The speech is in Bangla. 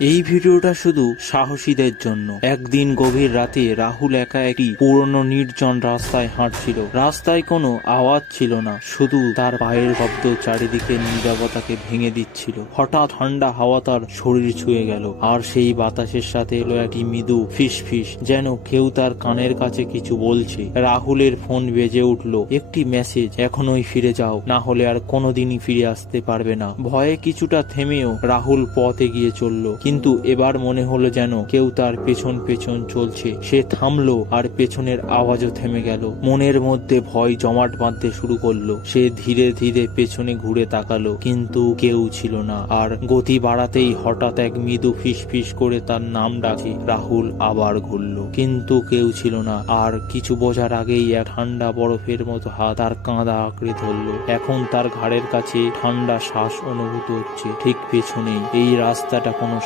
এই ভিডিওটা শুধু সাহসীদের জন্য। একদিন গভীর রাতে রাহুল একা একটি পুরনো নির্জন রাস্তায় হাঁটছিল। রাস্তায় কোনো আওয়াজ ছিল না, শুধু তার পায়ের শব্দ চারিদিকে নীরবতাকে ভেঙে দিচ্ছিল। হঠাৎ ঠান্ডা হাওয়া তার শরীর ছুঁয়ে গেল, আর সেই বাতাসের সাথে এলো একটি মৃদু ফিস ফিস, যেন কেউ তার কানের কাছে কিছু বলছে। রাহুলের ফোন বেজে উঠল। একটি মেসেজ, এখনই ফিরে যাও, না হলে আর কোনোদিনই ফিরে আসতে পারবে না। ভয়ে কিছুটা থেমেও রাহুল পথ এগিয়ে চলল, কিন্তু এবার মনে হলো যেন কেউ তার পেছন পেছন চলছে। সে থামলো, আর পেছনের আওয়াজও থেমে গেল। মনের মধ্যে ভয় জমাট বাঁধতে শুরু করলো। সে ধীরে ধীরে পেছনে ঘুরে তাকালো, কিন্তু কেউ ছিল না। আর গতি বাড়াতেই হঠাৎ এক মৃদু ফিস ফিস করে তার নাম ডাকে। রাহুল আবার ঘুরল, কিন্তু কেউ ছিল না। আর কিছু বোঝার আগেই এক ঠান্ডা বরফের মতো হাত তার কাঁধা আঁকড়ে ধরলো। এখন তার ঘাড়ের কাছে ঠান্ডা শ্বাস অনুভূত হচ্ছে, ঠিক পেছনেই। এই রাস্তাটা কোনো